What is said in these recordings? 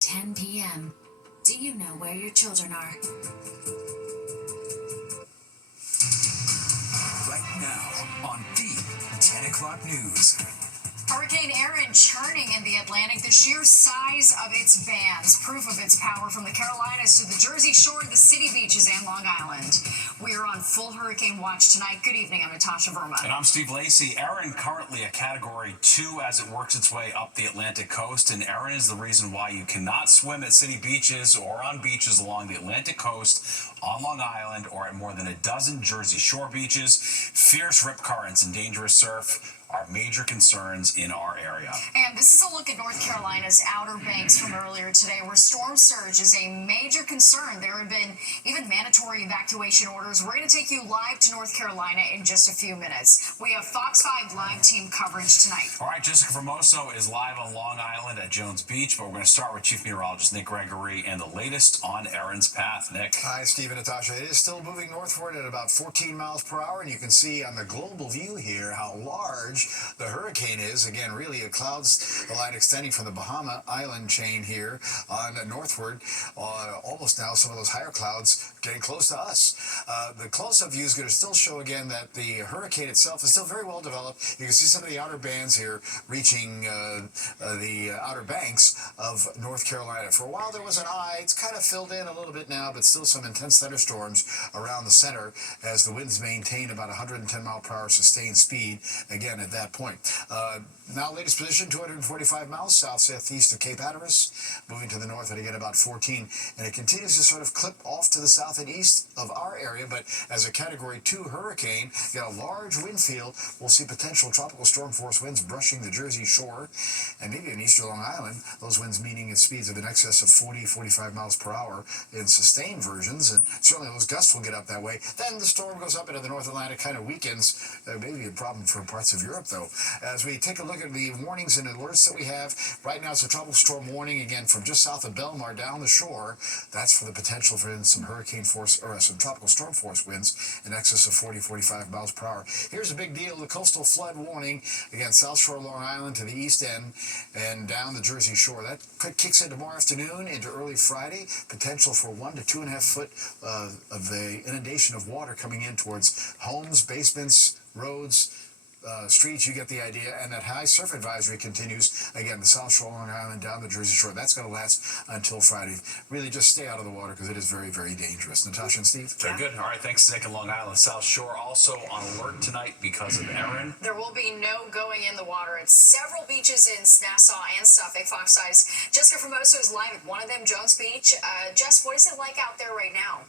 10 p.m. Do you know where your children are? Right now on the 10 o'clock news. Hurricane Erin churning in the Atlantic, the sheer size of its bands, proof of its power from the Carolinas to the Jersey Shore, the city beaches, and Long Island. We are on full hurricane watch tonight. Good evening, I'm Natasha Verma. And I'm Steve Lacey. Erin currently a Category 2 as it works its way up the Atlantic coast, and Erin is the reason why you cannot swim at city beaches or on beaches along the Atlantic coast, on Long Island, or at more than a dozen Jersey Shore beaches. Fierce rip currents and dangerous surf are major concerns in our area. And this is a look at North Carolina's Outer Banks from earlier today, where storm surge is a major concern. There have been even mandatory evacuation orders. We're going to take you live to North Carolina in just a few minutes. We have Fox 5 live team coverage tonight. All right, Jessica Formoso is live on Long Island at Jones Beach, but we're going to start with Chief Meteorologist Nick Gregory and the latest on Erin's path. Nick. Hi, Steve and Natasha. It is still moving northward at about 14 miles per hour, and you can see on the global view here how large the hurricane is. Again, really a clouds line extending from the Bahama Island chain here on northward. Almost now some of those higher clouds getting close to us. The close-up view is going to still show again that the hurricane itself is still very well developed. You can see some of the outer bands here reaching the outer banks of North Carolina. For a while there was an eye. It's kind of filled in a little bit now, but still some intense thunderstorms around the center as the winds maintain about 110 mile per hour sustained speed again at that point. Now latest position 245 miles south-southeast of Cape Hatteras, moving to the north at again about 14, and it continues to sort of clip off to the south and east of our area, but as a Category 2 hurricane, you got a large wind field. We'll see potential tropical storm force winds brushing the Jersey Shore and maybe in eastern Long Island. Those winds meaning at speeds of in excess of 40-45 miles per hour in sustained versions, and certainly those gusts will get up that way. Then the storm goes up into the North Atlantic, kind of weakens. Maybe a problem for parts of Europe, though. As we take a look at the warnings and alerts that we have, right now it's a tropical storm warning, again, from just south of Belmar down the shore. That's for the potential for some hurricane force, or some tropical storm force winds in excess of 40-45 miles per hour. Here's a big deal, the coastal flood warning, again, South Shore Long Island to the east end and down the Jersey Shore. That kicks in tomorrow afternoon into early Friday. Potential for 1 to 2.5 foot of the inundation of water coming in towards homes, basements, roads, streets. You get the idea. And that high surf advisory continues, again, the South Shore, Long Island, down the Jersey Shore. That's going to last until Friday. Really just stay out of the water because it is very, very dangerous. Natasha and Steve? Very good. All right, thanks, Nick. And Long Island, South Shore also on alert tonight because of Erin. There will be no going in the water at several beaches in Nassau and Suffolk. Fox 5's Jessica Formoso is live at one of them, Jones Beach. Jess, what is it like out there right now?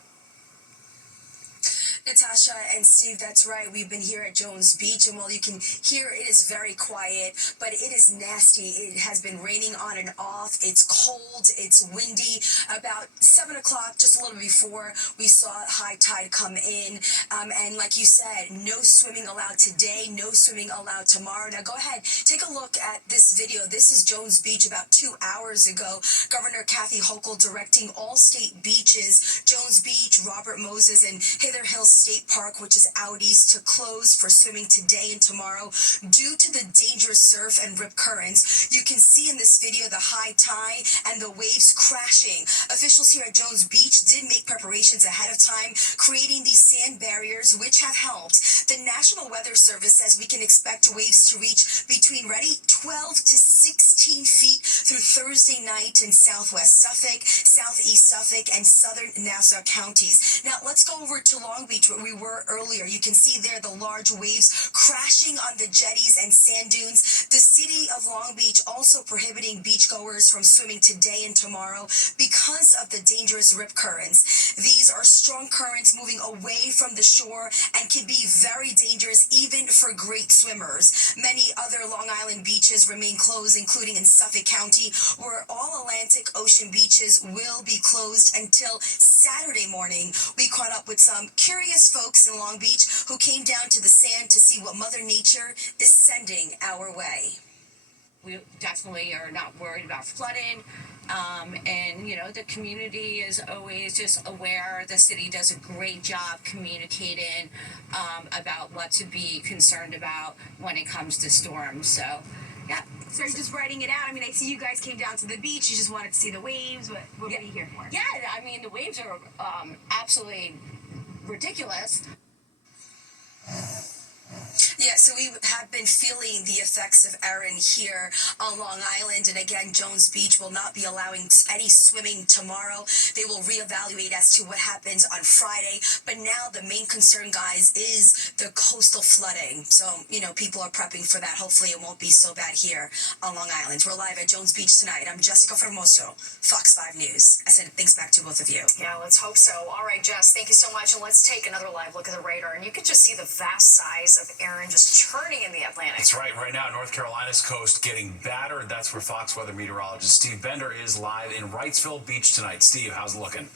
Natasha and Steve, that's right. We've been here at Jones Beach, and while you can hear it is very quiet, but it is nasty. It has been raining on and off. It's cold. It's windy. About 7 o'clock, just a little before, we saw high tide come in. And like you said, no swimming allowed today, no swimming allowed tomorrow. Now go ahead, take a look at this video. This is Jones Beach about 2 hours ago. Governor Kathy Hochul directing all state beaches, Jones Beach, Robert Moses, and Hither Hills State Park, which is out east, to close for swimming today and tomorrow due to the dangerous surf and rip currents. You can see in this video the high tide and the waves crashing. Officials here at Jones Beach did make preparations ahead of time, creating these sand barriers, which have helped. The National Weather Service says we can expect waves to reach between, ready, 12 to 16 feet through Thursday night in southwest Suffolk, southeast Suffolk, and southern Nassau counties. Now let's go over to Long Beach, where we were earlier. You can see there the large waves crashing on the jetties and sand dunes. The city of Long Beach also prohibiting beachgoers from swimming today and tomorrow because of the dangerous rip currents. These are strong currents moving away from the shore and can be very dangerous even for great swimmers. Many other Long Island beaches remain closed, including in Suffolk County, where all Atlantic Ocean beaches will be closed until Saturday morning. We caught up with some curious folks in Long Beach who came down to the sand to see what Mother Nature is sending our way. We definitely are not worried about flooding. And, you know, the community is always just aware. The city does a great job communicating about what to be concerned about when it comes to storms. So Yeah. So you're just writing it out. I mean, I see you guys came down to the beach. You just wanted to see the waves. What were you here for? Yeah, I mean, the waves are absolutely ridiculous. Yeah, so we have been feeling the effects of Erin here on Long Island. And again, Jones Beach will not be allowing any swimming tomorrow. They will reevaluate as to what happens on Friday. But now the main concern, guys, is the coastal flooding. So, people are prepping for that. Hopefully it won't be so bad here on Long Island. We're live at Jones Beach tonight. I'm Jessica Formoso, Fox 5 News. I said thanks back to both of you. Yeah, let's hope so. All right, Jess, thank you so much. And let's take another live look at the radar. And you can just see the vast size of Erin just churning in the Atlantic. That's right. Right now, North Carolina's coast getting battered. That's where Fox weather meteorologist Steve Bender is live in Wrightsville Beach tonight. Steve, how's it looking?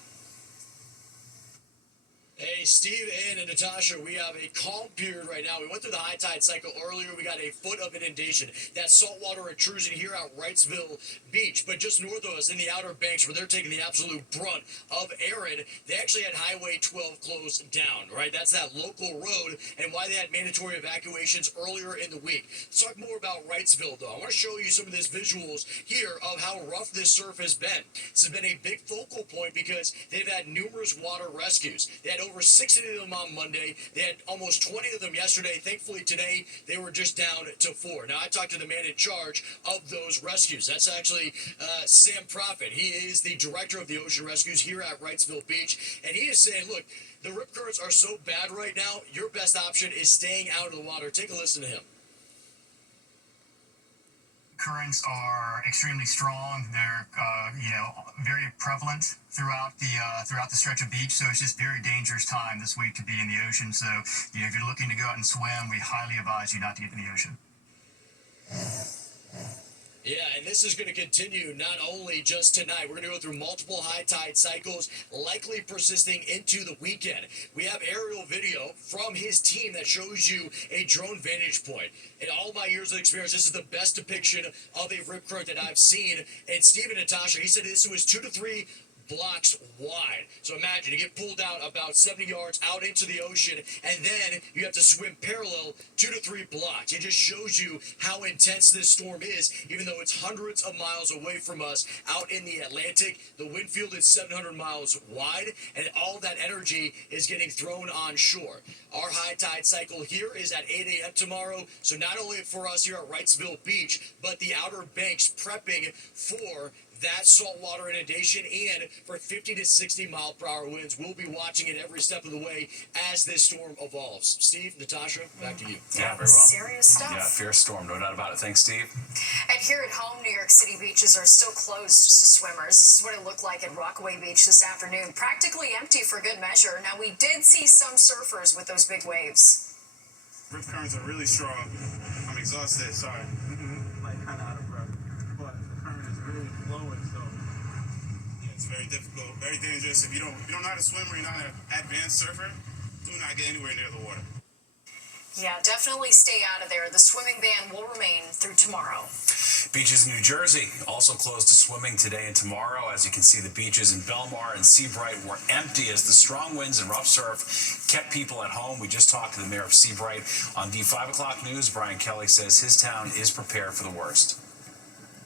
Hey, Steve and Natasha, we have a calm period right now. We went through the high tide cycle earlier. We got a foot of inundation. That saltwater intrusion here at Wrightsville Beach. But just north of us in the Outer Banks, where they're taking the absolute brunt of Erin, they actually had Highway 12 closed down, right? That's that local road and why they had mandatory evacuations earlier in the week. Let's talk more about Wrightsville, though. I want to show you some of these visuals here of how rough this surf has been. This has been a big focal point because they've had numerous water rescues. They had over 60 of them on Monday. They had almost 20 of them yesterday. Thankfully, today, they were just down to 4. Now, I talked to the man in charge of those rescues. That's actually Sam Prophet. He is the director of the ocean rescues here at Wrightsville Beach. And he is saying, look, the rip currents are so bad right now, your best option is staying out of the water. Take a listen to him. Currents are extremely strong. They're, very prevalent throughout the stretch of beach. So it's just very dangerous time this week to be in the ocean. So, if you're looking to go out and swim, we highly advise you not to get in the ocean. Yeah, and this is going to continue not only just tonight. We're going to go through multiple high tide cycles, likely persisting into the weekend. We have aerial video from his team that shows you a drone vantage point. In all my years of experience, this is the best depiction of a rip current that I've seen. And Stephen Natasha, he said this was 2 to 3 blocks wide. So imagine you get pulled out about 70 yards out into the ocean, and then you have to swim parallel 2 to 3 blocks. It just shows you how intense this storm is, even though it's hundreds of miles away from us out in the Atlantic. The wind field is 700 miles wide, and all that energy is getting thrown on shore. Our high tide cycle here is at 8 a.m. tomorrow, so not only for us here at Wrightsville Beach, but the Outer Banks prepping for that saltwater inundation and for 50 to 60 mile per hour winds. We'll be watching it every step of the way as this storm evolves. Steve, Natasha, back to you. Yeah, very well. Serious stuff. Yeah, fierce storm, no doubt about it. Thanks, Steve. And here at home, New York City beaches are still closed to swimmers. This is what it looked like at Rockaway Beach this afternoon. Practically empty for good measure. Now, we did see some surfers with those big waves. Rip currents are really strong. I'm exhausted, sorry. Like kind of out of breath. But the current is really flowing, so yeah, it's very difficult, very dangerous. If you don't know how to swim or you're not an advanced surfer, do not get anywhere near the water. Yeah, definitely stay out of there. The swimming ban will remain through tomorrow. Beaches in New Jersey also closed to swimming today and tomorrow. As you can see, the beaches in Belmar and Seabright were empty as the strong winds and rough surf kept people at home. We just talked to the mayor of Seabright on the 5 o'clock news. Brian Kelly says his town is prepared for the worst.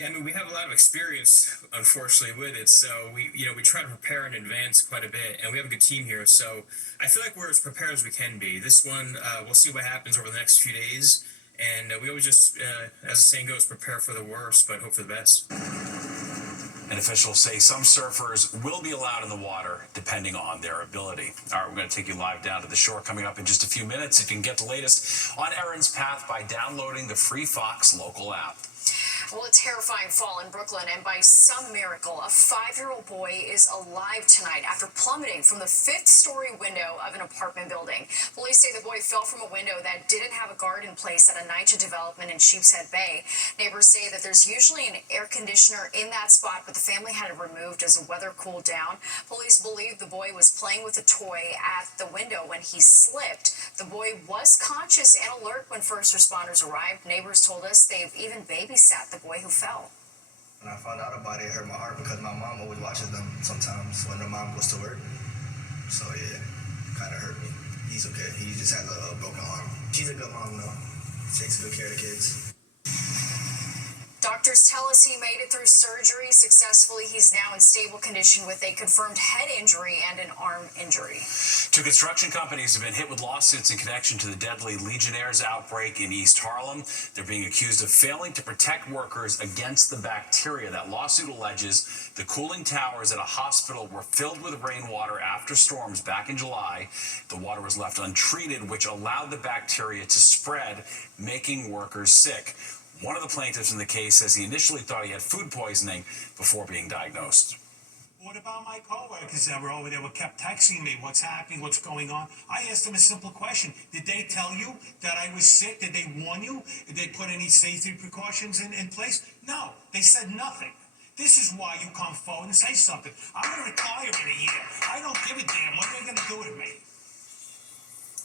I mean, we have a lot of experience, unfortunately, with it. So we try to prepare in advance quite a bit, and we have a good team here. So I feel like we're as prepared as we can be. This one, we'll see what happens over the next few days, and we always just, as the saying goes, prepare for the worst, but hope for the best. And officials say some surfers will be allowed in the water depending on their ability. All right, we're going to take you live down to the shore coming up in just a few minutes. If you can get the latest on Erin's path by downloading the free Fox local app. Well, a terrifying fall in Brooklyn, and by some miracle, a 5-year-old boy is alive tonight after plummeting from the 5th-story window of an apartment building. Police say the boy fell from a window that didn't have a guard in place at a NYCHA development in Sheepshead Bay. Neighbors say that there's usually an air conditioner in that spot, but the family had it removed as the weather cooled down. Police believe the boy was playing with a toy at the window when he slipped. The boy was conscious and alert when first responders arrived. Neighbors told us they've even babysat the boy who fell. When I found out about it, it hurt my heart because my mom always watches them sometimes when her mom goes to work. So yeah, kind of hurt me. He's okay. He just has a broken arm. She's a good mom though. Takes good care of the kids. Doctors tell us he made it through surgery successfully. He's now in stable condition with a confirmed head injury and an arm injury. 2 construction companies have been hit with lawsuits in connection to the deadly Legionnaires outbreak in East Harlem. They're being accused of failing to protect workers against the bacteria. That lawsuit alleges the cooling towers at a hospital were filled with rainwater after storms back in July. The water was left untreated, which allowed the bacteria to spread, making workers sick. One of the plaintiffs in the case says he initially thought he had food poisoning before being diagnosed. What about my coworkers that were over there kept texting me, what's happening, what's going on? I asked them a simple question. Did they tell you that I was sick? Did they warn you? Did they put any safety precautions in place? No, they said nothing. This is why you come forward and say something. I'm going to retire in a year. I don't give a damn. What are they going to do with me?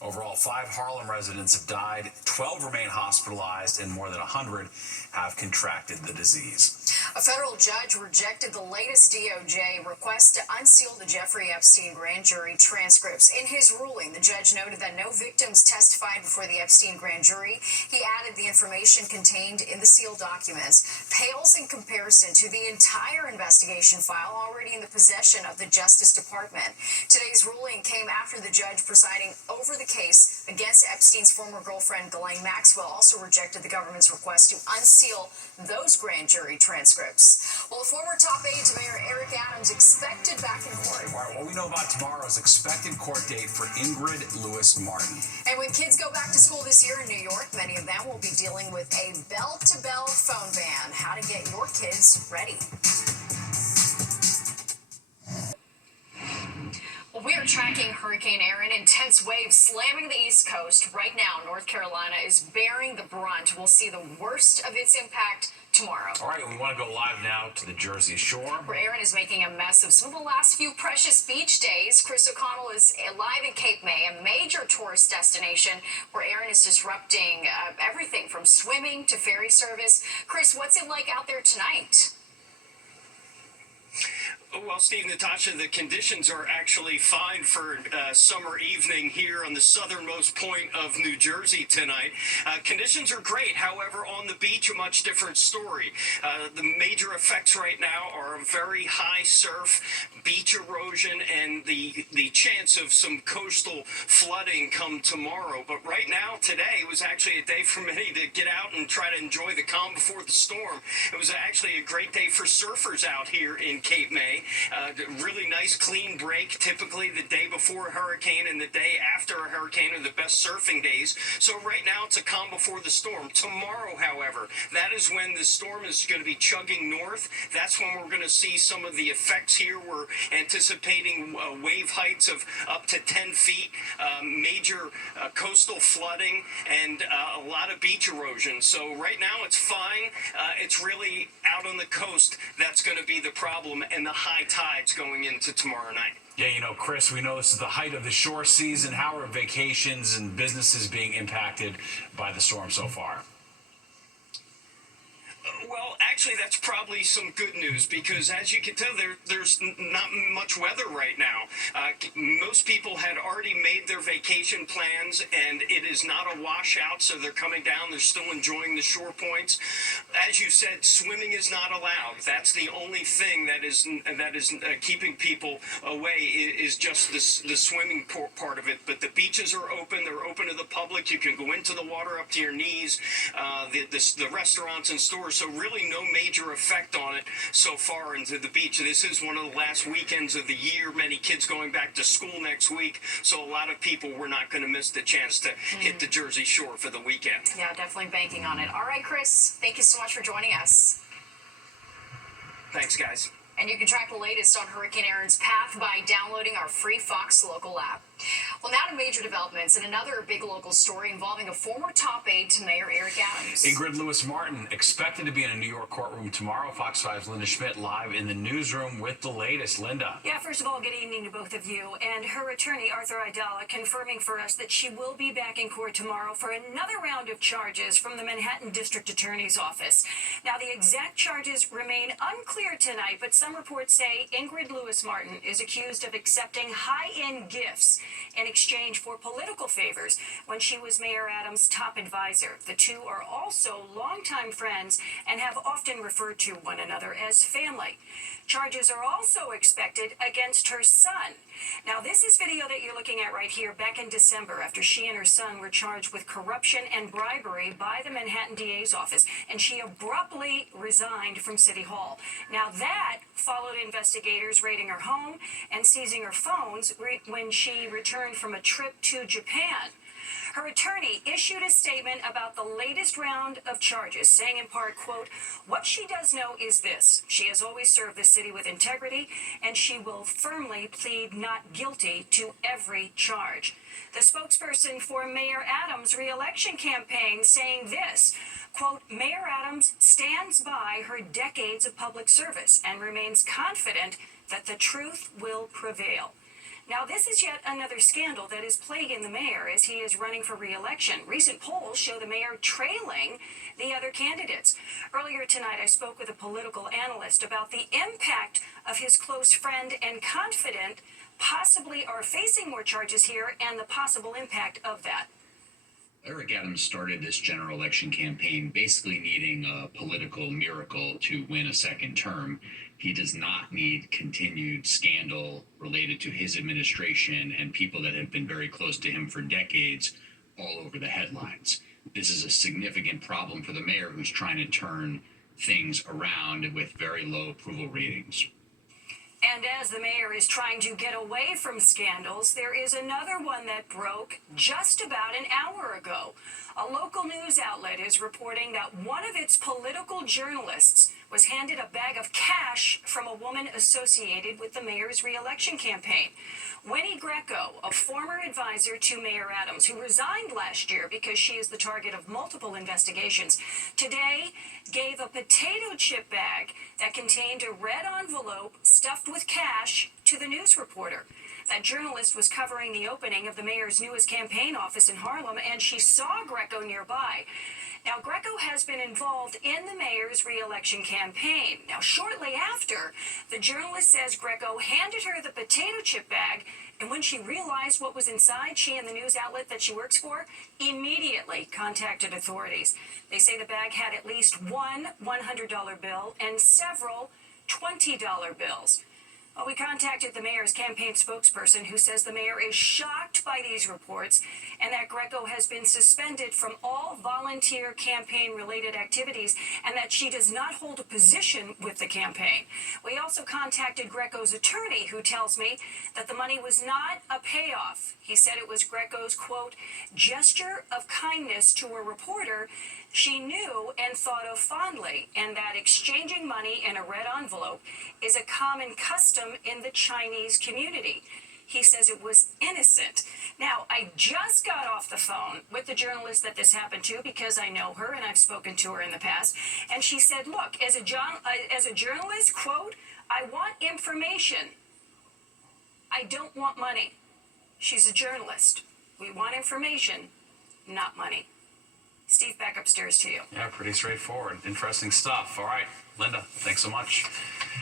Overall, 5 Harlem residents have died, 12 remain hospitalized, and more than 100 have contracted the disease. A federal judge rejected the latest DOJ request to unseal the Jeffrey Epstein grand jury transcripts. In his ruling, the judge noted that no victims testified before the Epstein grand jury. He added the information contained in the sealed documents pales in comparison to the entire investigation file already in the possession of the Justice Department. Today's ruling came after the judge presiding over the case against Epstein's former girlfriend, Ghislaine Maxwell, also rejected the government's request to unseal those grand jury transcripts. Well, former top aide to Mayor Eric Adams expected back in court. All right, what we know about tomorrow's expected court date for Ingrid Lewis Martin. And when kids go back to school this year in New York, many of them will be dealing with a bell-to-bell phone ban. How to get your kids ready. Well, we are tracking Hurricane Erin. Intense waves slamming the East Coast. Right now, North Carolina is bearing the brunt. We'll see the worst of its impact tomorrow. All right, we want to go live now to the Jersey Shore, where Erin is making a mess of some of the last few precious beach days. Chris O'Connell is live in Cape May, a major tourist destination where Erin is disrupting everything from swimming to ferry service. Chris, what's it like out there tonight? Well, Steve, Natasha, the conditions are actually fine for summer evening here on the southernmost point of New Jersey tonight. Conditions are great. However, on the beach, a much different story. The major effects right now are a very high surf, beach erosion, and the chance of some coastal flooding come tomorrow. But right now, today, was actually a day for many to get out and try to enjoy the calm before the storm. It was actually a great day for surfers out here in Cape May. Really nice clean break. Typically the day before a hurricane and the day after a hurricane are the best surfing days. So right now it's a calm before the storm. Tomorrow, however, that is when the storm is going to be chugging north. That's when we're going to see some of the effects here. We're anticipating wave heights of up to 10 feet, major coastal flooding, and a lot of beach erosion. So right now it's fine. It's really out on the coast that's going to be the problem, and the high tides going into tomorrow night. Yeah, you know, Chris, we know this is the height of the shore season. How are vacations and businesses being impacted by the storm so far? Well, actually, that's probably some good news because, as you can tell, there's not much weather right now. Most people had already made their vacation plans, and it is not a washout, so they're coming down. They're still enjoying the shore points. As you said, swimming is not allowed. That's the only thing that is keeping people away is just the swimming part of it. But the beaches are open. They're open to the public. You can go into the water up to your knees. The restaurants and stores. So really no major effect on it so far into the beach. This is one of the last weekends of the year. Many kids going back to school next week. So a lot of people were not going to miss the chance to hit the Jersey Shore for the weekend. Yeah, definitely banking on it. All right, Chris, thank you so much for joining us. Thanks, guys. And you can track the latest on Hurricane Erin's path by downloading our free Fox Local app. Well, now to major developments and another big local story involving a former top aide to Mayor Eric Adams. Ingrid Lewis Martin expected to be in a New York courtroom tomorrow. Fox 5's Linda Schmidt live in the newsroom with the latest. Linda. Yeah, first of all, good evening to both of you. And her attorney, Arthur Aidala, confirming for us that she will be back in court tomorrow for another round of charges from the Manhattan District Attorney's Office. Now, the exact charges remain unclear tonight, but some some reports say Ingrid Lewis-Martin is accused of accepting high-end gifts in exchange for political favors when she was Mayor Adams' top advisor. The two are also longtime friends and have often referred to one another as family. Charges are also expected against her son. Now, this is video that you're looking at right here back in December after she and her son were charged with corruption and bribery by the Manhattan DA's office, and she abruptly resigned from City Hall. Now, that followed investigators raiding her home and seizing her phones when she returned from a trip to Japan. Her attorney issued a statement about the latest round of charges, saying in part, quote, "What she does know is this. She has always served the city with integrity, and she will firmly plead not guilty to every charge." The spokesperson for Mayor Adams' re-election campaign saying this, quote, "Mayor Adams stands by her decades of public service and remains confident that the truth will prevail." Now, this is yet another scandal that is plaguing the mayor as he is running for re-election. Recent polls show the mayor trailing the other candidates. Earlier tonight, I spoke with a political analyst about the impact of his close friend and confidant possibly are facing more charges here and the possible impact of that. Eric Adams started this general election campaign basically needing a political miracle to win a second term. He does not need continued scandal related to his administration and people that have been very close to him for decades all over the headlines. This is a significant problem for the mayor who's trying to turn things around with very low approval ratings. And as the mayor is trying to get away from scandals, there is another one that broke just about an hour ago. A local news outlet is reporting that one of its political journalists was handed a bag of cash from a woman associated with the mayor's re-election campaign. Winnie Greco, a former advisor to Mayor Adams, who resigned last year because she is the target of multiple investigations, today gave a potato chip bag that contained a red envelope stuffed with cash to the news reporter. That journalist was covering the opening of the mayor's newest campaign office in Harlem, and she saw Greco nearby. Now, Greco has been involved in the mayor's re-election campaign. Now, shortly after, the journalist says Greco handed her the potato chip bag, and when she realized what was inside, she and the news outlet that she works for immediately contacted authorities. They say the bag had at least one $100 bill and several $20 bills. Well, we contacted the mayor's campaign spokesperson, who says the mayor is shocked by these reports and that Greco has been suspended from all volunteer campaign-related activities and that she does not hold a position with the campaign. We also contacted Greco's attorney, who tells me that the money was not a payoff. He said it was Greco's, quote, "gesture of kindness to a reporter she knew and thought of fondly, and that exchanging money in a red envelope is a common custom in the Chinese community." He says it was innocent. Now, I just got off the phone with the journalist that this happened to because I know her and I've spoken to her in the past. And she said, look, as a journalist, quote, "I want information. I don't want money." She's a journalist. We want information, not money. Steve, back upstairs to you. Yeah, pretty straightforward. Interesting stuff. All right, Linda, thanks so much.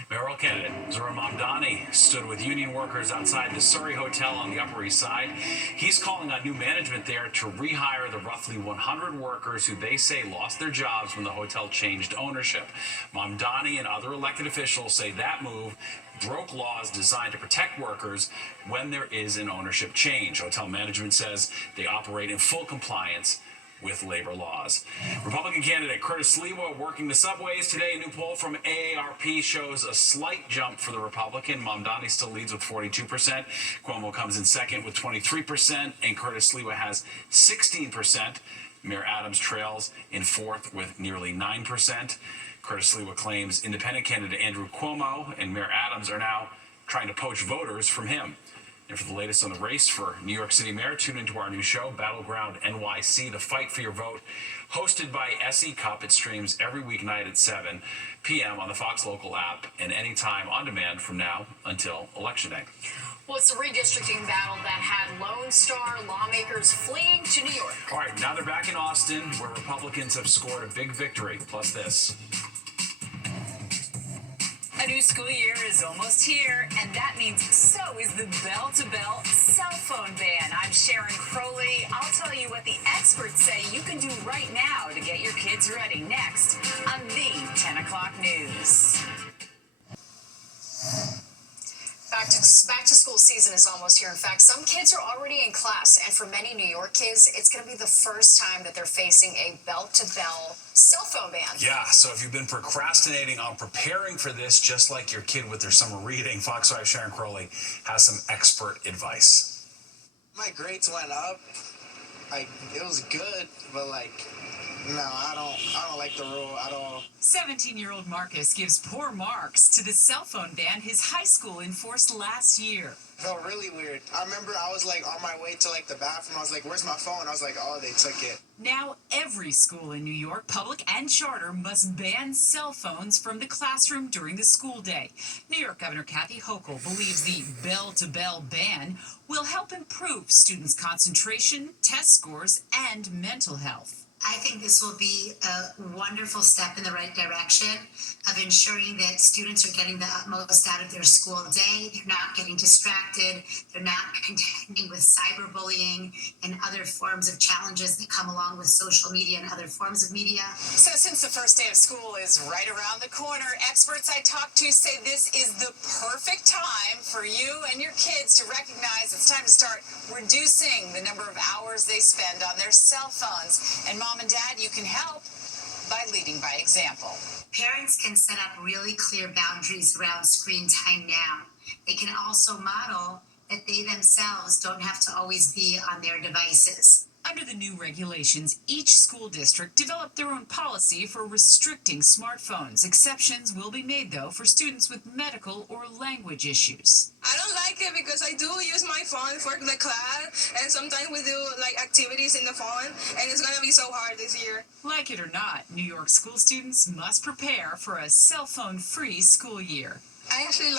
Mayoral candidate Zohran Mamdani stood with union workers outside the Surrey Hotel on the Upper East Side. He's calling on new management there to rehire the roughly 100 workers who they say lost their jobs when the hotel changed ownership. Mamdani and other elected officials say that move broke laws designed to protect workers when there is an ownership change. Hotel management says they operate in full compliance with labor laws. Republican candidate Curtis Sliwa working the subways today. A new poll from AARP shows a slight jump for the Republican. Mamdani still leads with 42%. Cuomo comes in second with 23%, and Curtis Sliwa has 16%. Mayor Adams trails in fourth with nearly 9%. Curtis Sliwa claims independent candidate Andrew Cuomo and Mayor Adams are now trying to poach voters from him. And for the latest on the race for New York City Mayor, tune into our new show, Battleground NYC, The Fight for Your Vote, hosted by SE Cup. It streams every weeknight at 7 p.m. on the Fox Local app and anytime on demand from now until Election Day. Well, it's a redistricting battle that had Lone Star lawmakers fleeing to New York. All right, now they're back in Austin, where Republicans have scored a big victory. Plus this. A New new school year is almost here, and that means so is the bell-to-bell cell phone ban. I'm Sharon Crowley. I'll tell you what the experts say you can do right now to get your kids ready next on the 10 o'clock news. Back to school season is almost here. In fact, some kids are already in class, and for many New York kids, it's going to be the first time that they're facing a bell-to-bell cell phone ban. Yeah, so if you've been procrastinating on preparing for this, just like your kid with their summer reading, Fox 5 Sharon Crowley has some expert advice. My grades went up. It was good, but no, I don't like the rule at all. 17-year-old Marcus gives poor marks to the cell phone ban his high school enforced last year. It felt really weird. I remember I was on my way to the bathroom. I was like, where's my phone? I was like, oh, they took it. Now every school in New York, public and charter, must ban cell phones from the classroom during the school day. New York Governor Kathy Hochul believes the bell-to-bell ban will help improve students' concentration, test scores, and mental health. I think this will be a wonderful step in the right direction of ensuring that students are getting the utmost out of their school day. They're not getting distracted. They're not contending with cyberbullying and other forms of challenges that come along with social media and other forms of media. So since the first day of school is right around the corner, experts I talked to say this is the perfect time for you and your kids to recognize it's time to start reducing the number of hours they spend on their cell phones. And Mom and Dad, you can help by leading by example. Parents can set up really clear boundaries around screen time now. They can also model that they themselves don't have to always be on their devices. Under the new regulations, each school district developed their own policy for restricting smartphones. Exceptions will be made, though, for students with medical or language issues. I don't like it because I do use my phone for the class, and sometimes we do activities in the phone, and it's gonna be so hard this year. Like it or not, New York school students must prepare for a cell phone-free school year. I actually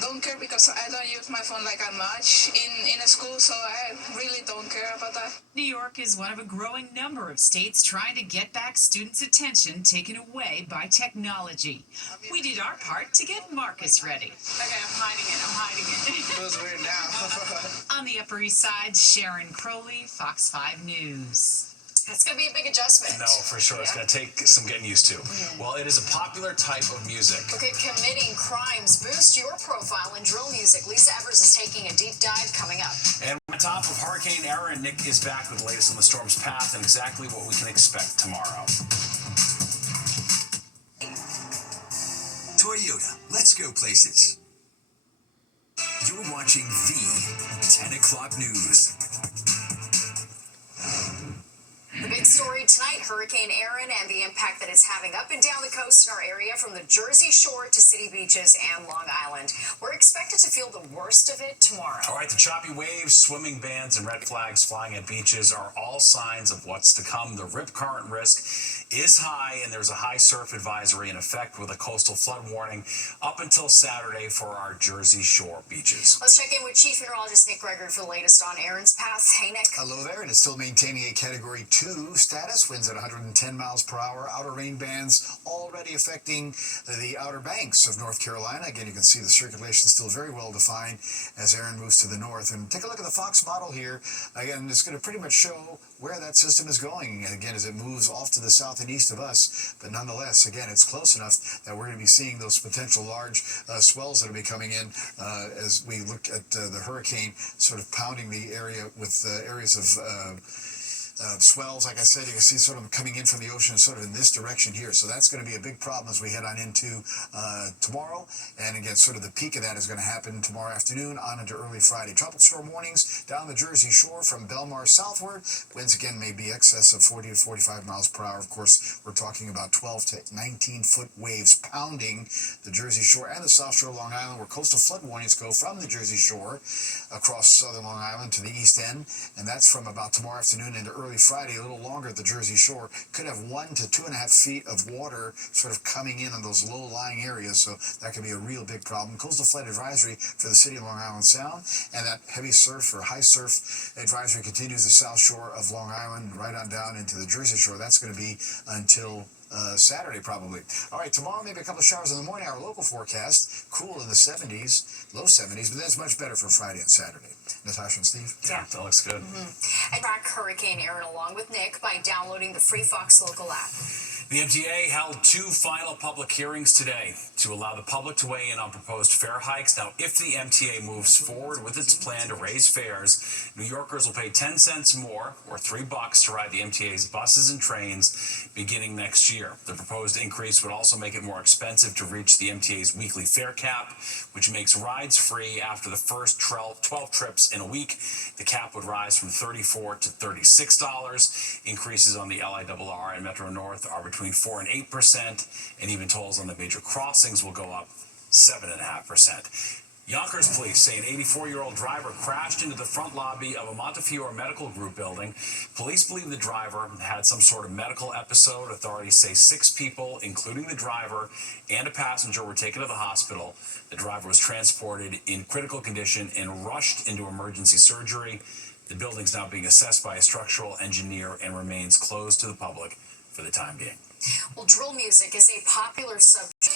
don't care because I don't use my phone that much in a school, so I really don't care about that. New York is one of a growing number of states trying to get back students' attention taken away by technology. We did our part to get Marcus ready. Okay, I'm hiding it. It feels weird now. On the Upper East Side, Sharon Crowley, Fox 5 News. That's going to be a big adjustment. No, for sure. It's going to take some getting used to. Well, it is a popular type of music. Look at committing crimes. Boost your profile in drill music. Lisa Evers is taking a deep dive coming up. And on top of Hurricane Erin, Nick is back with the latest on the storm's path and exactly what we can expect tomorrow. Toyota, let's go places. You're watching the 10 o'clock news. The big story tonight, Hurricane Erin and the impact that it's having up and down the coast in our area from the Jersey Shore to city beaches and Long Island. We're expected to feel the worst of it tomorrow. All right, the choppy waves, swimming bans, and red flags flying at beaches are all signs of what's to come. The rip current risk is high, and there's a high surf advisory in effect with a coastal flood warning up until Saturday for our Jersey Shore beaches. Let's check in with Chief Meteorologist Nick Gregory for the latest on Erin's path. Hey, Nick. Hello there. It is still maintaining a Category 2 status. Winds at 110 miles per hour. Outer rain bands already affecting the Outer Banks of North Carolina. Again, you can see the circulation still very well defined as Erin moves to the north. And take a look at the Fox model here. Again, it's going to pretty much show where that system is going. And again, as it moves off to the south and east of us. But nonetheless, again, it's close enough that we're going to be seeing those potential large swells that will be coming in as we look at the hurricane sort of pounding the area with areas of swells. Like I said, you can see sort of coming in from the ocean sort of in this direction here. So that's going to be a big problem as we head on into tomorrow. And again, sort of the peak of that is going to happen tomorrow afternoon on into early Friday. Tropical storm warnings down the Jersey Shore from Belmar southward. Winds again may be excess of 40 to 45 miles per hour. Of course, we're talking about 12 to 19-foot waves pounding the Jersey Shore and the South Shore of Long Island, where coastal flood warnings go from the Jersey Shore across southern Long Island to the east end. And that's from about tomorrow afternoon into early Friday, a little longer at the Jersey Shore. Could have 1 to 2.5 feet of water sort of coming in on those low-lying areas, so that could be a real big problem. Coastal flood advisory for the city of Long Island Sound, and that heavy surf or high surf advisory continues the South Shore of Long Island right on down into the Jersey Shore. That's going to be until Saturday probably. All right, tomorrow maybe a couple of showers in the morning. Our local forecast, cool in the 70s, low 70s, but that's much better for Friday and Saturday. Natasha and Steve? Yeah, that looks good. And track Hurricane Aaron along with Nick by downloading the free Fox Local app. The MTA held 2 final public hearings today to allow the public to weigh in on proposed fare hikes. Now, if the MTA moves forward with its plan to raise fares, New Yorkers will pay 10 cents more, or $3, to ride the MTA's buses and trains beginning next year. The proposed increase would also make it more expensive to reach the MTA's weekly fare cap, which makes rides free after the first 12 trips in a week. The cap would rise from $34 to $36. Increases on the LIRR and Metro North are between 4% and 8%, and even tolls on the major crossings will go up 7.5%. Yonkers police say an 84-year-old driver crashed into the front lobby of a Montefiore Medical Group building. Police believe the driver had some sort of medical episode. Authorities say 6 people, including the driver and a passenger, were taken to the hospital. The driver was transported in critical condition and rushed into emergency surgery. The building's now being assessed by a structural engineer and remains closed to the public for the time being. Well, drill music is a popular subject.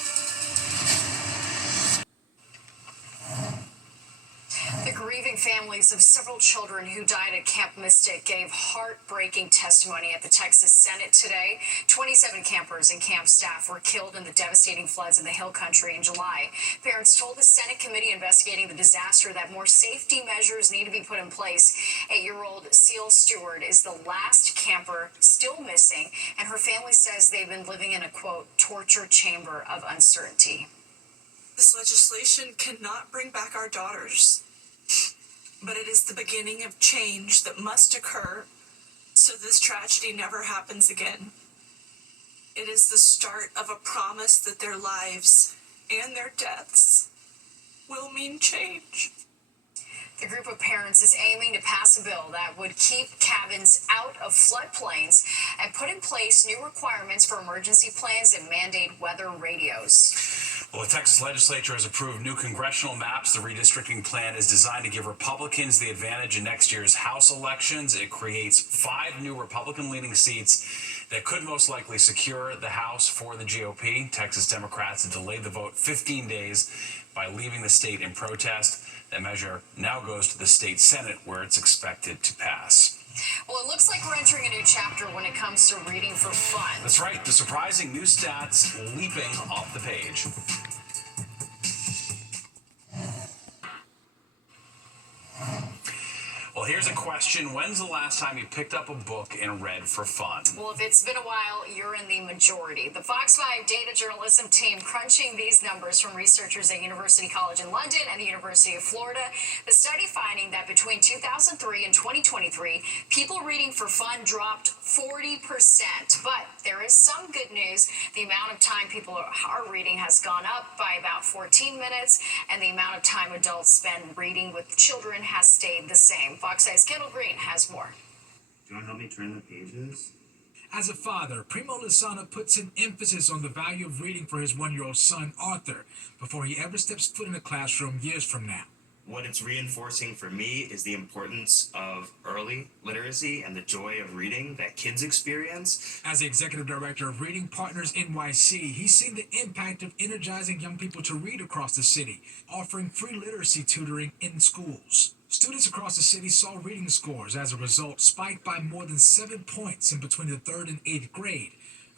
The grieving families of several children who died at Camp Mystic gave heartbreaking testimony at the Texas Senate today. 27 campers and camp staff were killed in the devastating floods in the Hill Country in July. Parents told the Senate committee investigating the disaster that more safety measures need to be put in place. 8-year-old Seal Stewart is the last camper still missing, and her family says they've been living in a, quote, torture chamber of uncertainty. This legislation cannot bring back our daughters, but it is the beginning of change that must occur so this tragedy never happens again. It is the start of a promise that their lives and their deaths will mean change. The group of parents is aiming to pass a bill that would keep cabins out of floodplains and put in place new requirements for emergency plans and mandate weather radios. Well, the Texas legislature has approved new congressional maps. The redistricting plan is designed to give Republicans the advantage in next year's House elections. It creates 5 new Republican-leaning seats that could most likely secure the House for the GOP. Texas Democrats have delayed the vote 15 days by leaving the state in protest. That measure now goes to the state Senate, where it's expected to pass. Well, it looks like we're entering a new chapter when it comes to reading for fun. That's right. The surprising new stats leaping off the page. Well, here's a question. When's the last time you picked up a book and read for fun? Well, if it's been a while, you're in the majority. The Fox 5 data journalism team crunching these numbers from researchers at University College in London and the University of Florida. The study finding that between 2003 and 2023, people reading for fun dropped 40%. But there is some good news. The amount of time people are reading has gone up by about 14 minutes, and the amount of time adults spend reading with children has stayed the same. Fox 5's Kendall Green has more. Do you want to help me turn the pages? As a father, Primo Lasana puts an emphasis on the value of reading for his 1-year-old son, Arthur, before he ever steps foot in a classroom years from now. What it's reinforcing for me is the importance of early literacy and the joy of reading that kids experience. As the executive director of Reading Partners NYC, he's seen the impact of energizing young people to read across the city, offering free literacy tutoring in schools. Students across the city saw reading scores, as a result, spike by more than 7 points in between the 3rd and 8th grade,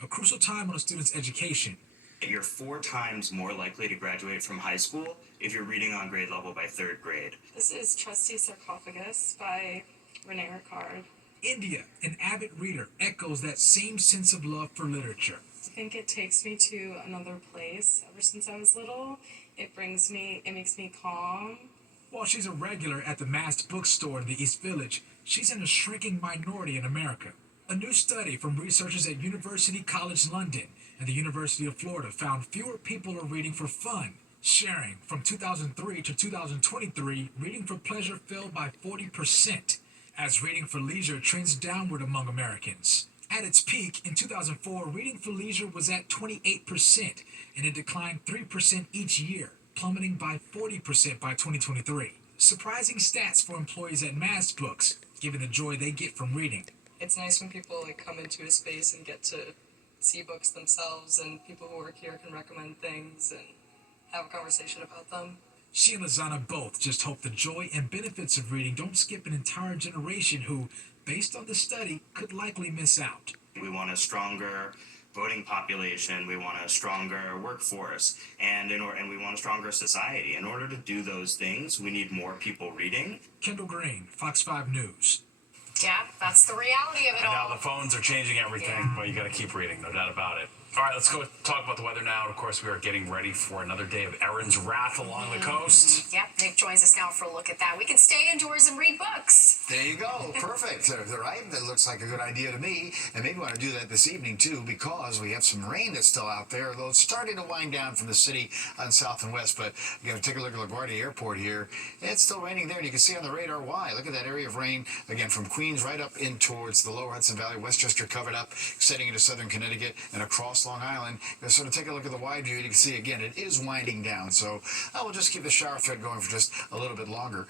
a crucial time on a student's education. You're 4 times more likely to graduate from high school if you're reading on grade level by 3rd grade. This is Trusty Sarcophagus by Rene Ricard. India, an avid reader, echoes that same sense of love for literature. I think it takes me to another place. Ever since I was little, it makes me calm. While she's a regular at the Mast bookstore in the East Village, she's in a shrinking minority in America. A new study from researchers at University College London and the University of Florida found fewer people are reading for fun, sharing. From 2003 to 2023, reading for pleasure fell by 40%, as reading for leisure trends downward among Americans. At its peak, in 2004, reading for leisure was at 28%, and it declined 3% each year, plummeting by 40% by 2023. Surprising stats for employees at Mast Books, given the joy they get from reading. It's nice when people come into a space and get to see books themselves, and people who work here can recommend things and have a conversation about them. She and Lizana both just hope the joy and benefits of reading don't skip an entire generation who, based on the study, could likely miss out. We want a stronger voting population. We want a stronger workforce, and we want a stronger society. In order to do those things, we need more people reading. Kendall Green, Fox 5 News. Yeah, that's the reality of it And all. now the phones are changing everything. Yeah. Well, you got to keep reading, no doubt about it. All right, let's go talk about the weather now. Of course, we are getting ready for another day of Erin's wrath along the coast. Yep, Nick joins us now for a look at that. We can stay indoors and read books. There you go. Perfect. Right? That looks like a good idea to me. And maybe we want to do that this evening, too, because we have some rain that's still out there, although it's starting to wind down from the city on south and west. But you got to take a look at LaGuardia Airport here. It's still raining there, and you can see on the radar why. Look at that area of rain, again, from Queens right up in towards the lower Hudson Valley, Westchester covered up, extending into southern Connecticut and across Long Island. Sort of take a look at the wide view, and you can see, again, it is winding down. So I will just keep the shower thread going for just a little bit longer.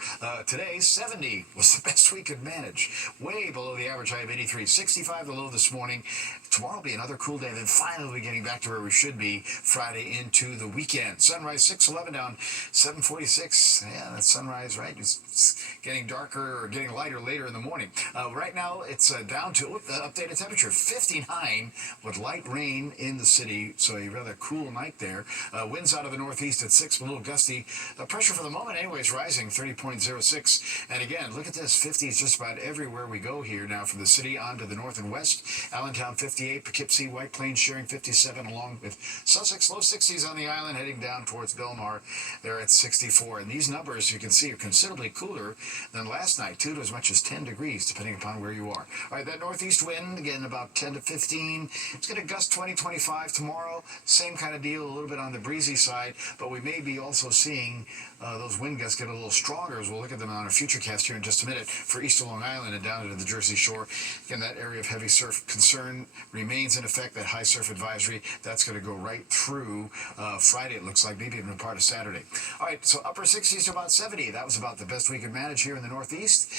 Today, 70 was the best we could manage. Way below the average high of 83. 65 the low this morning. Tomorrow will be another cool day. Then finally we'll be getting back to where we should be Friday into the weekend. Sunrise 6:11 down 7:46. Yeah, that's sunrise, right? It's getting darker or getting lighter later in the morning. Right now it's down to updated temperature 59 with light rain in the city. So a rather cool night there. Winds out of the northeast at 6, a little gusty. Pressure for the moment, anyways, rising 30.06. And again, look at this, 50s just about everywhere we go here now from the city on to the north and west. Allentown 58, Poughkeepsie, White Plains sharing 57, along with Sussex, low 60s on the island, heading down towards Belmar. They're at 64. And these numbers, you can see, are considerably cooler than last night, too, to as much as 10 degrees, depending upon where you are. All right, that northeast wind, again, about 10 to 15. It's going to gust 20, 25 tomorrow. Same kind of deal, a little bit on the breezy side, but we may be also seeing those wind gusts get a little stronger as we'll look at them on our futurecast here in just a minute for east of Long Island and down into the Jersey Shore. Again, that area of heavy surf concern remains in effect, that high surf advisory. That's going to go right through Friday, it looks like, maybe even a part of Saturday. All right, so upper 60s to about 70. That was about the best we could manage here in the Northeast.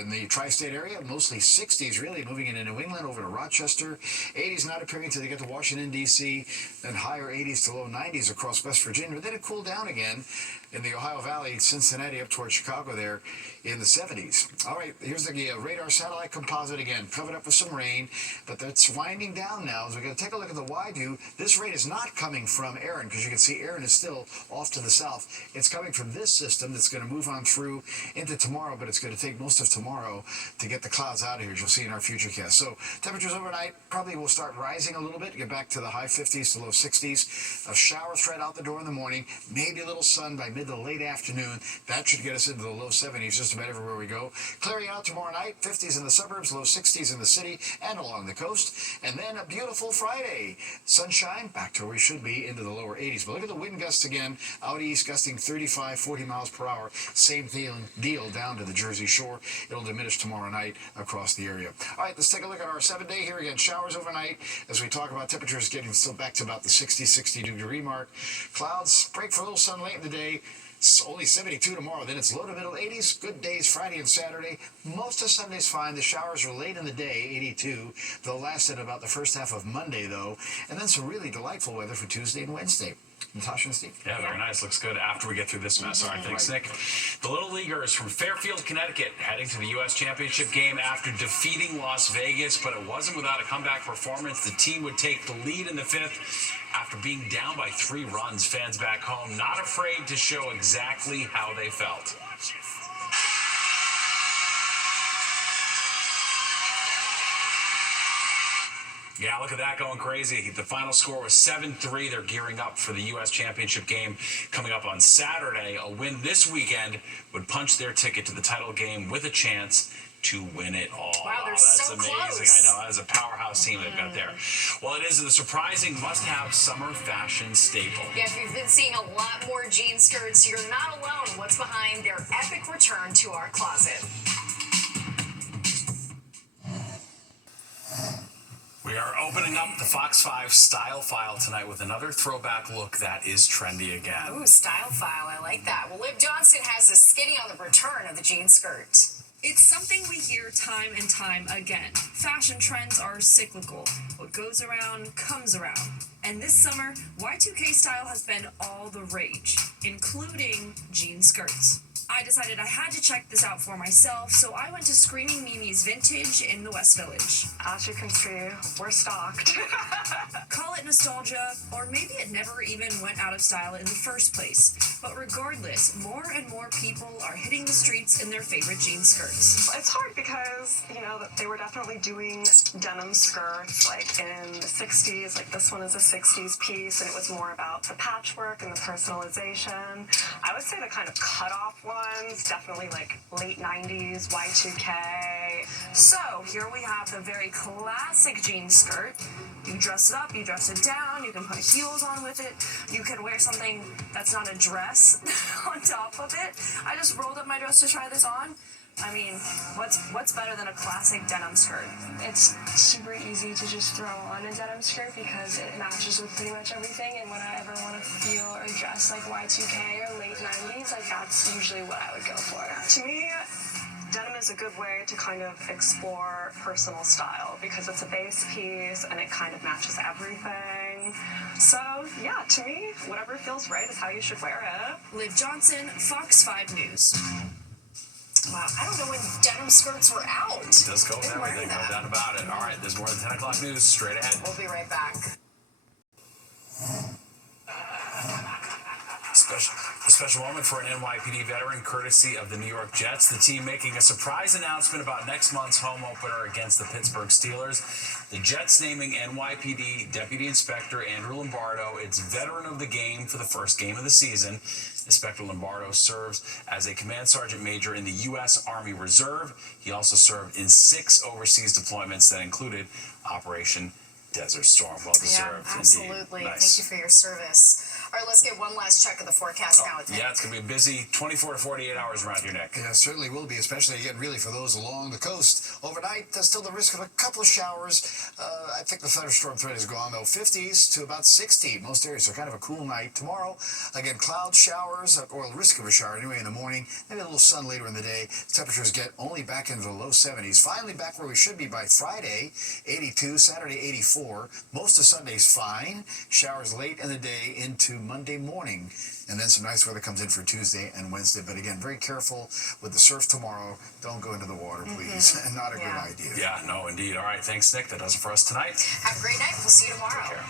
In the tri-state area, mostly 60s, really, moving into New England, over to Rochester. 80s not appearing until they get to Washington, D.C., then higher 80s to low 90s across West Virginia. But then it cooled down again in the Ohio Valley, Cincinnati, up towards Chicago there in the 70s. All right, here's the radar satellite composite again, covered up with some rain, but that's winding down now. So we're going to take a look at the wide view. This rain is not coming from Erin, because you can see Erin is still off to the south. It's coming from this system that's going to move on through into tomorrow, but it's going to take most of tomorrow to get the clouds out of here, as you'll see in our futurecast. So temperatures overnight probably will start rising a little bit, get back to the high 50s to low 60s. A shower thread out the door in the morning, maybe a little sun by mid to late afternoon. That should get us into the low 70s just about everywhere we go. Clearing out tomorrow night, 50s in the suburbs, low 60s in the city and along the coast. And then a beautiful Friday. Sunshine, back to where we should be, into the lower 80s. But look at the wind gusts again, out east, gusting 35, 40 miles per hour. Same deal down to the Jersey Shore. It'll diminish tomorrow night across the area. All right, let's take a look at our 7-day here again. Showers overnight as we talk about temperatures getting still back to about the 60-degree mark. Clouds break for a little sun late in the day. It's only 72 tomorrow. Then it's low to middle 80s. Good days Friday and Saturday. Most of Sunday's fine. The showers are late in the day, 82. They'll last at about the first half of Monday, though. And then some really delightful weather for Tuesday and Wednesday. Natasha and Steve. Yeah, very nice. Looks good after we get through this mess. All right, thanks, Nick. The Little Leaguers from Fairfield, Connecticut, heading to the U.S. Championship game after defeating Las Vegas, but it wasn't without a comeback performance. The team would take the lead in the fifth after being down by 3 runs. Fans back home not afraid to show exactly how they felt. Yeah, look at that going crazy. The final score was 7-3. They're gearing up for the U.S. Championship game coming up on Saturday. A win this weekend would punch their ticket to the title game with a chance to win it all. Wow, they're that's so amazing. close. I know, that is a powerhouse team they've got there. Well, it is the surprising must-have summer fashion staple. Yeah, if you've been seeing a lot more jean skirts, you're not alone. What's behind their epic return to our closet? We are opening up the Fox 5 Style File tonight with another throwback look that is trendy again. Ooh, Style File. I like that. Well, Liv Johnson has a skinny on the return of the jean skirt. It's something we hear time and time again. Fashion trends are cyclical. What goes around comes around. And this summer, Y2K style has been all the rage, including jean skirts. I decided I had to check this out for myself, so I went to Screaming Mimi's Vintage in the West Village. As you can see, we're stocked. Call it nostalgia, or maybe it never even went out of style in the first place. But regardless, more and more people are hitting the streets in their favorite jean skirts. It's hard because, you know, they were definitely doing denim skirts like in the 60s. Like this one is a 60s piece, and it was more about the patchwork and the personalization. I would say the kind of cut-off ones, definitely like late 90s, Y2K. So here we have the very classic jean skirt. You dress it up, you dress it down, you can put heels on with it, you can wear something that's not a dress on top of it. I just rolled up my dress to try this on. I mean, what's better than a classic denim skirt? It's super easy to just throw on a denim skirt because it matches with pretty much everything, and when I ever want to feel or dress like Y2K or late 90s, like that's usually what I would go for. To me, denim is a good way to kind of explore personal style because it's a base piece and it kind of matches everything. So, yeah, to me, whatever feels right is how you should wear it. Liv Johnson, Fox 5 News. Wow, I don't know when denim skirts were out. It does go with everything, no doubt about it. All right, there's more than 10 o'clock news straight ahead. We'll be right back. A special moment for an NYPD veteran, courtesy of the New York Jets. The team making a surprise announcement about next month's home opener against the Pittsburgh Steelers. The Jets naming NYPD Deputy Inspector Andrew Lombardo its veteran of the game for the first game of the season. Inspector Lombardo serves as a command sergeant major in the U.S. Army Reserve. He also served in 6 overseas deployments that included Operation Desert Storm. Well deserved, yeah, absolutely. Indeed. Nice. Thank you for your service. All right, let's get one last check of the forecast now. Yeah, it's going to be a busy 24 to 48 hours around your neck. Yeah, certainly will be, especially again, really for those along the coast. Overnight, there's still the risk of a couple of showers. I think the thunderstorm threat is gone, though. 50s to about 60 most areas, so kind of a cool night. Tomorrow, again, cloud showers, or risk of a shower anyway in the morning. Maybe a little sun later in the day. Temperatures get only back into the low 70s. Finally back where we should be by Friday, 82, Saturday, 84. Most of Sunday's fine. Showers late in the day into Monday morning. And then some nice weather comes in for Tuesday and Wednesday. But again, very careful with the surf tomorrow. Don't go into the water, please. Not a good idea. Yeah, no, indeed. All right, thanks, Nick. That does it for us tonight. Have a great night. We'll see you tomorrow. Take care.